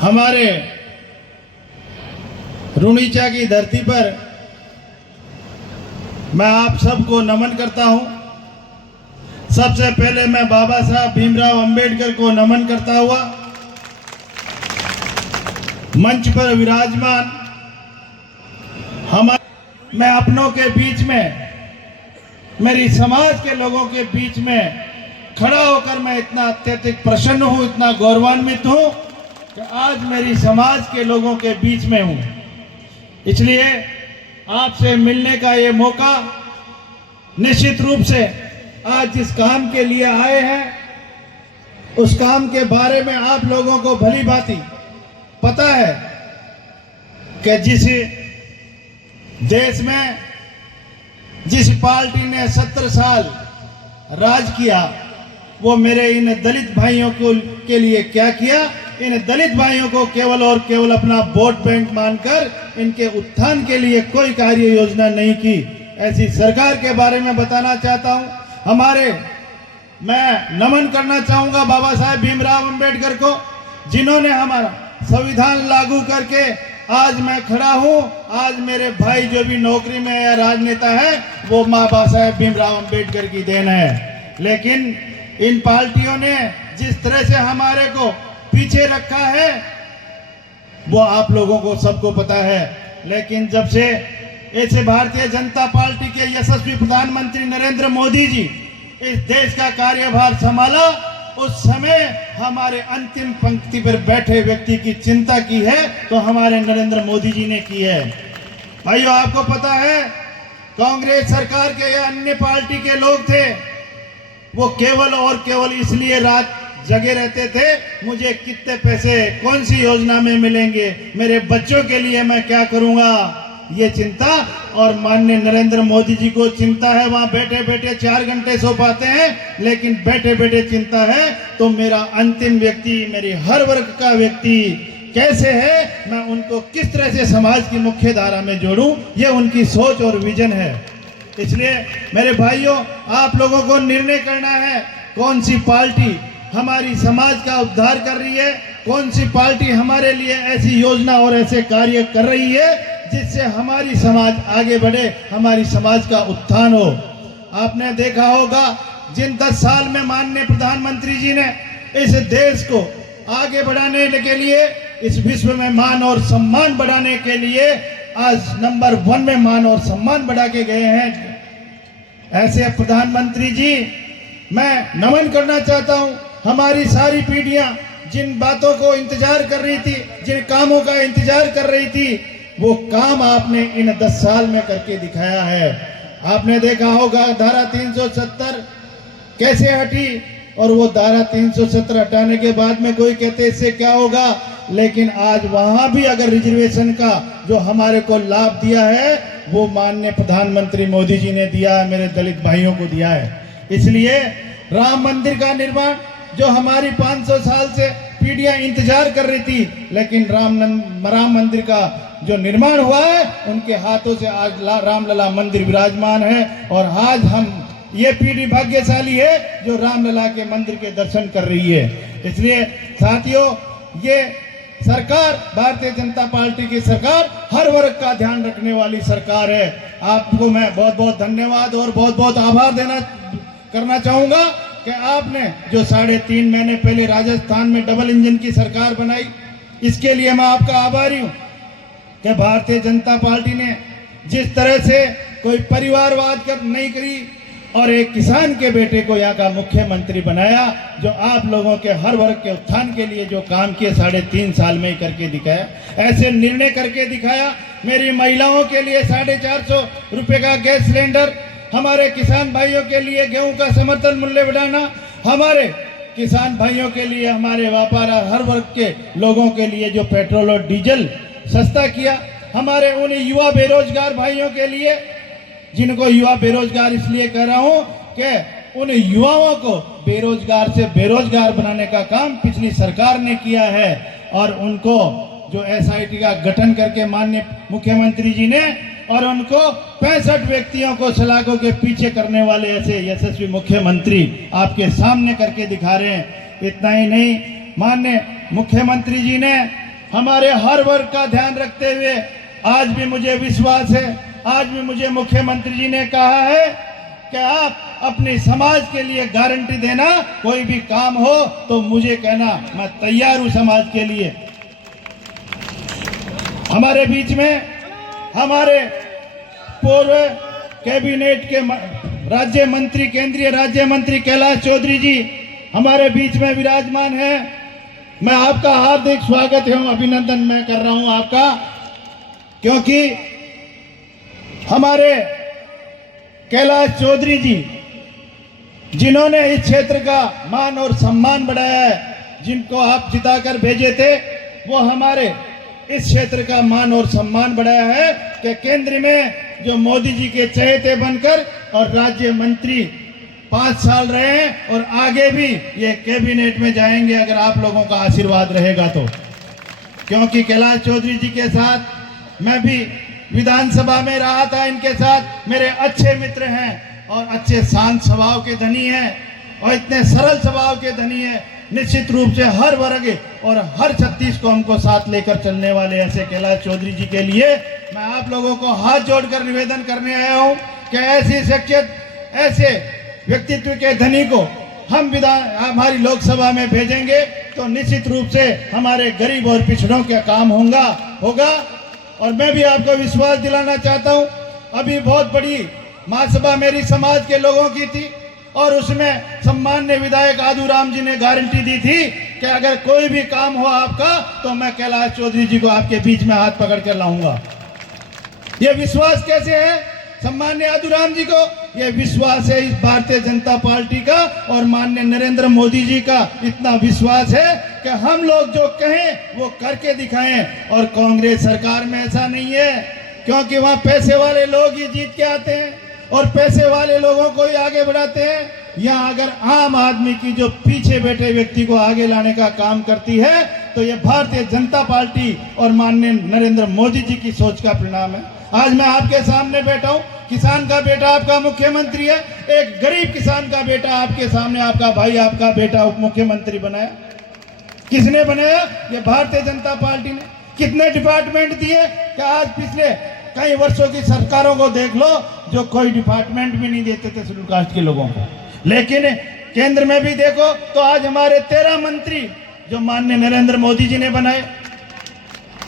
हमारे रुणीचा की धरती पर मैं आप सबको नमन करता हूं। सबसे पहले मैं बाबा साहब भीमराव अंबेडकर को नमन करता हुआ मंच पर विराजमान मैं अपनों के बीच में, मेरी समाज के लोगों के बीच में खड़ा होकर मैं इतना अत्यधिक प्रसन्न हूं, इतना गौरवान्वित हूं कि आज मेरी समाज के लोगों के बीच में हूं। इसलिए आपसे मिलने का ये मौका, निश्चित रूप से आज जिस काम के लिए आए हैं उस काम के बारे में आप लोगों को भली भांति पता है कि जिस देश में जिस पार्टी ने 70 साल राज किया वो मेरे इन दलित भाइयों के लिए क्या किया। इन दलित भाइयों को केवल और केवल अपना वोट बैंक मानकर इनके उत्थान के लिए कोई कार्य योजना नहीं की। ऐसी सरकार के बारे में बताना चाहता हूं। मैं नमन करना चाहूंगा बाबा साहेब भीमराव अंबेडकर को, जिन्होंने हमारा संविधान लागू करके आज मैं खड़ा हूं। आज मेरे भाई जो भी नौकरी में या राजनेता है वो बाबा साहेब भीमराव अंबेडकर की देन है। लेकिन इन पार्टियों ने जिस तरह से हमारे को पीछे रखा है वो आप लोगों को सबको पता है। लेकिन जब से ऐसे भारतीय जनता पार्टी के यशस्वी प्रधानमंत्री नरेंद्र मोदी जी इस देश का कार्यभार संभाला, उस समय हमारे अंतिम पंक्ति पर बैठे व्यक्ति की चिंता की है तो हमारे नरेंद्र मोदी जी ने की है। भाइयों, आपको पता है कांग्रेस सरकार के या अन्य पार्टी के लोग थे, वो केवल और केवल इसलिए रात जगे रहते थे, मुझे कितने पैसे कौन सी योजना में मिलेंगे, मेरे बच्चों के लिए मैं क्या करूंगा, ये चिंता। और माननीय नरेंद्र मोदी जी को चिंता है, वहां बैठे बैठे 4 घंटे सो पाते हैं, लेकिन बैठे बैठे चिंता है तो मेरा अंतिम व्यक्ति, मेरी हर वर्ग का व्यक्ति कैसे है, मैं उनको किस तरह से समाज की मुख्य धारा में जोड़ूं, ये उनकी सोच और विजन है। इसलिए मेरे भाइयों, आप लोगों को निर्णय करना है कौन सी पार्टी हमारी समाज का उद्धार कर रही है, कौन सी पार्टी हमारे लिए ऐसी योजना और ऐसे कार्य कर रही है जिससे हमारी समाज आगे बढ़े, हमारी समाज का उत्थान हो। आपने देखा होगा जिन 10 साल में माननीय प्रधानमंत्री जी ने इस देश को आगे बढ़ाने के लिए, इस विश्व में मान और सम्मान बढ़ाने के लिए आज नंबर 1 में मान और सम्मान बढ़ा के गए हैं। ऐसे प्रधानमंत्री जी मैं नमन करना चाहता हूं। हमारी सारी पीढ़ियां जिन बातों को इंतजार कर रही थी, जिन कामों का इंतजार कर रही थी, वो काम आपने इन 10 साल में करके दिखाया है। आपने देखा होगा धारा 370 कैसे हटी, और वो धारा 370 हटाने के बाद में कोई कहते इससे क्या होगा, लेकिन आज वहां भी अगर रिजर्वेशन का जो हमारे को लाभ दिया है वो माननीय प्रधानमंत्री मोदी जी ने दिया है, मेरे दलित भाइयों को दिया है। इसलिए राम मंदिर का निर्माण जो हमारी 500 साल से पीढ़ियां इंतजार कर रही थी, लेकिन राम मंदिर का जो निर्माण हुआ है उनके हाथों से आज रामलला मंदिर विराजमान है। और आज हम ये पीढ़ी भाग्यशाली है जो रामलला के मंदिर के दर्शन कर रही है। इसलिए साथियों, ये सरकार भारतीय जनता पार्टी की सरकार हर वर्ग का ध्यान रखने वाली सरकार है। आपको मैं बहुत बहुत धन्यवाद और बहुत बहुत आभार करना चाहूंगा कि आपने जो 3.5 महीने पहले राजस्थान में डबल इंजन की सरकार बनाई, इसके लिए मैं आपका आभारी हूं कि भारतीय जनता पार्टी ने जिस तरह से कोई परिवारवाद नहीं करी और एक किसान के बेटे को यहाँ का मुख्यमंत्री बनाया, जो आप लोगों के हर वर्ग के उत्थान के लिए जो काम किए 3.5 साल में ही करके दिखाया, ऐसे निर्णय करके दिखाया। मेरी महिलाओं के लिए 450 रुपये का गैस सिलेंडर, हमारे किसान भाइयों के लिए गेहूं का समर्थन मूल्य बढ़ाना, हमारे किसान भाइयों के लिए, हमारे व्यापार हर वर्ग के लोगों के लिए जो पेट्रोल और डीजल सस्ता किया, हमारे उन युवा बेरोजगार भाइयों के लिए, जिनको युवा बेरोजगार इसलिए कह रहा हूं कि उन युवाओं को बेरोजगार से बेरोजगार बनाने का काम पिछली सरकार ने किया है। और उनको जो एसआईटी का गठन करके माननीय मुख्यमंत्री जी ने, और उनको 65 व्यक्तियों को सलाखों के पीछे करने वाले ऐसे यशस्वी मुख्यमंत्री आपके सामने करके दिखा रहे हैं। इतना ही नहीं, माननीय मुख्यमंत्री जी ने हमारे हर वर्ग का ध्यान रखते हुए आज भी मुझे विश्वास है, आज भी मुझे मुख्यमंत्री जी ने कहा है कि आप अपने समाज के लिए गारंटी देना, कोई भी काम हो तो मुझे कहना, मैं तैयार हूं समाज के लिए। हमारे बीच में हमारे पूर्व कैबिनेट के राज्य मंत्री, केंद्रीय राज्य मंत्री कैलाश चौधरी जी हमारे बीच में विराजमान है। मैं आपका हार्दिक स्वागत एवं अभिनंदन मैं कर रहा हूं आपका, क्योंकि हमारे कैलाश चौधरी जी जिन्होंने इस क्षेत्र का मान और सम्मान बढ़ाया है, जिनको आप जिताकर भेजे थे, वो हमारे इस क्षेत्र का मान और सम्मान बढ़ाया है कि केंद्र में जो मोदी जी के चहेते बनकर और राज्य मंत्री 5 साल रहे हैं और आगे भी ये कैबिनेट में जाएंगे अगर आप लोगों का आशीर्वाद रहेगा तो। क्योंकि कैलाश चौधरी जी के साथ मैं भी विधानसभा में रहा था, इनके साथ मेरे अच्छे मित्र हैं और अच्छे शांत स्वभाव के धनी हैं और इतने सरल स्वभाव के धनी हैं। निश्चित रूप से हर वर्ग और हर 36 कौम को साथ लेकर चलने वाले ऐसे कैलाश चौधरी जी के लिए मैं आप लोगों को हाथ जोड़कर निवेदन करने आया हूं कि ऐसी शख्सियत, ऐसे व्यक्तित्व के धनी को हम हमारी लोकसभा में भेजेंगे तो निश्चित रूप से हमारे गरीब और पिछड़ों का काम होगा। और मैं भी आपको विश्वास दिलाना चाहता हूं, अभी बहुत बड़ी महासभा मेरी समाज के लोगों की थी और उसमें सम्मान्य विधायक आदूराम जी ने गारंटी दी थी कि अगर कोई भी काम हो आपका तो मैं कैलाश चौधरी जी को आपके बीच में हाथ पकड़ कर लाऊंगा। ये विश्वास कैसे है सम्मान्य आदूराम जी को? ये विश्वास है इस भारतीय जनता पार्टी का और माननीय नरेंद्र मोदी जी का इतना विश्वास है कि हम लोग जो कहें वो करके दिखाएं। और कांग्रेस सरकार में ऐसा नहीं है, क्योंकि वहां पैसे वाले लोग ही जीत के आते हैं और पैसे वाले लोगों को ही आगे बढ़ाते हैं। यहाँ अगर आम आदमी की जो पीछे बैठे व्यक्ति को आगे लाने का काम करती है तो ये भारतीय जनता पार्टी और माननीय नरेंद्र मोदी जी की सोच का परिणाम है। आज मैं आपके सामने बैठा हूँ, किसान का बेटा आपका मुख्यमंत्री है, एक गरीब किसान का बेटा आपके सामने, आपका भाई, आपका बेटा उप मुख्यमंत्री बनाया। किसने बनाया? ये भारतीय जनता पार्टी ने। कितने डिपार्टमेंट दिए कि आज पिछले कई वर्षों की सरकारों को देख लो जो कोई डिपार्टमेंट भी नहीं देते थे शेड्यूल कास्ट के लोगों को। लेकिन केंद्र में भी देखो तो आज हमारे 13 मंत्री जो माननीय नरेंद्र मोदी जी ने बनाए,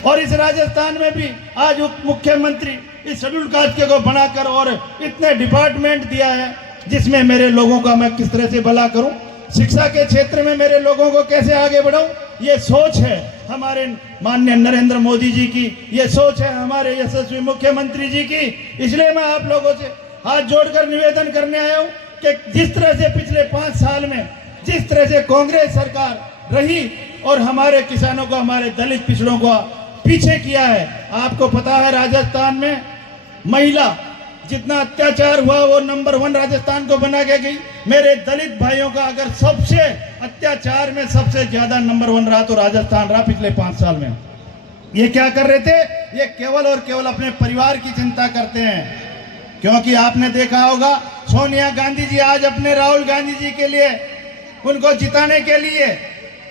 और इस राजस्थान में भी आज उप मुख्यमंत्री इस शेड्यूल कास्ट के को बनाकर और इतने डिपार्टमेंट दिया है जिसमें मेरे लोगों का मैं किस तरह से भला करूं, शिक्षा के क्षेत्र में मेरे लोगों को कैसे आगे बढ़ाऊं। ये सोच है हमारे माननीय नरेंद्र मोदी जी की, ये सोच है हमारे यशस्वी मुख्यमंत्री जी की। इसलिए मैं आप लोगों से हाथ जोड़कर निवेदन करने आया हूं कि जिस तरह से पिछले 5 साल में जिस तरह से कांग्रेस सरकार रही और हमारे किसानों को, हमारे दलित पिछड़ों को पीछे किया है, आपको पता है राजस्थान में महिला जितना अत्याचार हुआ वो नंबर 1 राजस्थान को बना के गई। मेरे दलित भाइयों का अगर सबसे अत्याचार में सबसे ज्यादा नंबर 1 रहा तो राजस्थान रहा पिछले 5 साल में। ये क्या कर रहे थे? ये केवल और केवल अपने परिवार की चिंता करते हैं। क्योंकि आपने देखा होगा सोनिया गांधी जी आज अपने राहुल गांधी जी के लिए, उनको जिताने के लिए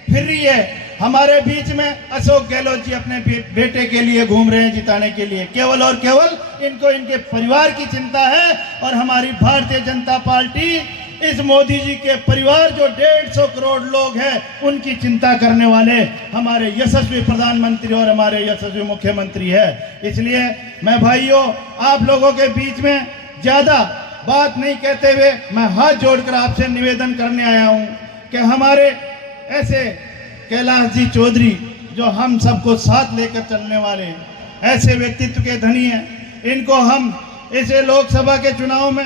फिर रही है। हमारे बीच में अशोक गहलोत जी अपने बेटे के लिए घूम रहे हैं जिताने के लिए। केवल और केवल इनको इनके परिवार की चिंता है। और हमारी भारतीय जनता पार्टी इस मोदी जी के परिवार जो 150 करोड़ लोग हैं उनकी चिंता करने वाले हमारे यशस्वी प्रधानमंत्री और हमारे यशस्वी मुख्यमंत्री है। इसलिए मैं भाइयों आप लोगों के बीच में ज्यादा बात नहीं कहते हुए मैं हाथ जोड़कर आपसे निवेदन करने आया हूं कि हमारे ऐसे कैलाश जी चौधरी जो हम सबको साथ लेकर चलने वाले ऐसे व्यक्तित्व के धनी हैं, इनको हम इसे लोकसभा के चुनाव में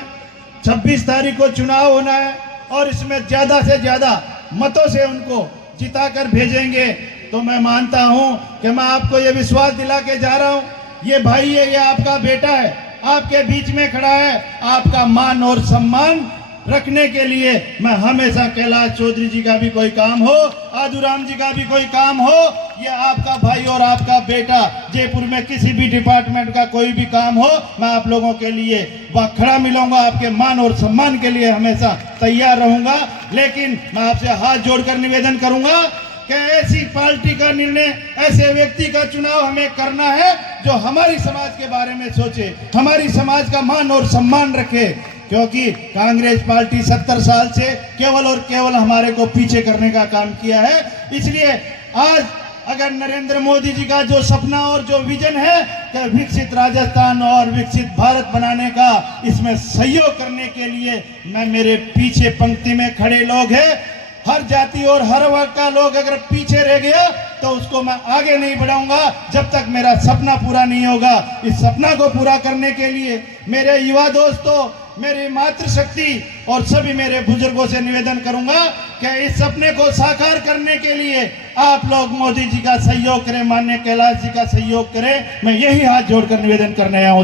26 तारीख को चुनाव होना है और इसमें ज्यादा से ज्यादा मतों से उनको जिताकर भेजेंगे। तो मैं मानता हूं कि मैं आपको ये विश्वास दिला के जा रहा हूं, ये भाई है, ये आपका बेटा है, आपके बीच में खड़ा है, आपका मान और सम्मान रखने के लिए मैं हमेशा कैलाश चौधरी जी का भी कोई काम हो, आदूराम जी का भी कोई काम हो, ये आपका भाई और आपका बेटा जयपुर में किसी भी डिपार्टमेंट का कोई भी काम हो, मैं आप लोगों के लिए वह खड़ा मिलूंगा, आपके मान और सम्मान के लिए हमेशा तैयार रहूंगा। लेकिन मैं आपसे हाथ जोड़कर निवेदन करूंगा कि ऐसी पार्टी का निर्णय, ऐसे व्यक्ति का चुनाव हमें करना है जो हमारी समाज के बारे में सोचे, हमारी समाज का मान और सम्मान रखे। क्योंकि कांग्रेस पार्टी 70 साल से केवल और केवल हमारे को पीछे करने का काम किया है। इसलिए आज अगर नरेंद्र मोदी जी का जो सपना और जो विजन है कि विकसित राजस्थान और विकसित भारत बनाने का, इसमें सहयोग करने के लिए मैं, मेरे पीछे पंक्ति में खड़े लोग हैं, हर जाति और हर वर्ग का लोग अगर पीछे रह गया तो उसको मैं आगे नहीं बढ़ाऊंगा जब तक मेरा सपना पूरा नहीं होगा। इस सपना को पूरा करने के लिए मेरे युवा दोस्तों, मेरी मातृशक्ति और सभी मेरे बुजुर्गों से निवेदन करूंगा कि इस सपने को साकार करने के लिए आप लोग मोदी जी का सहयोग करें, माननीय कैलाश जी का सहयोग करें। मैं यही हाथ जोड़कर निवेदन करने आया हूं।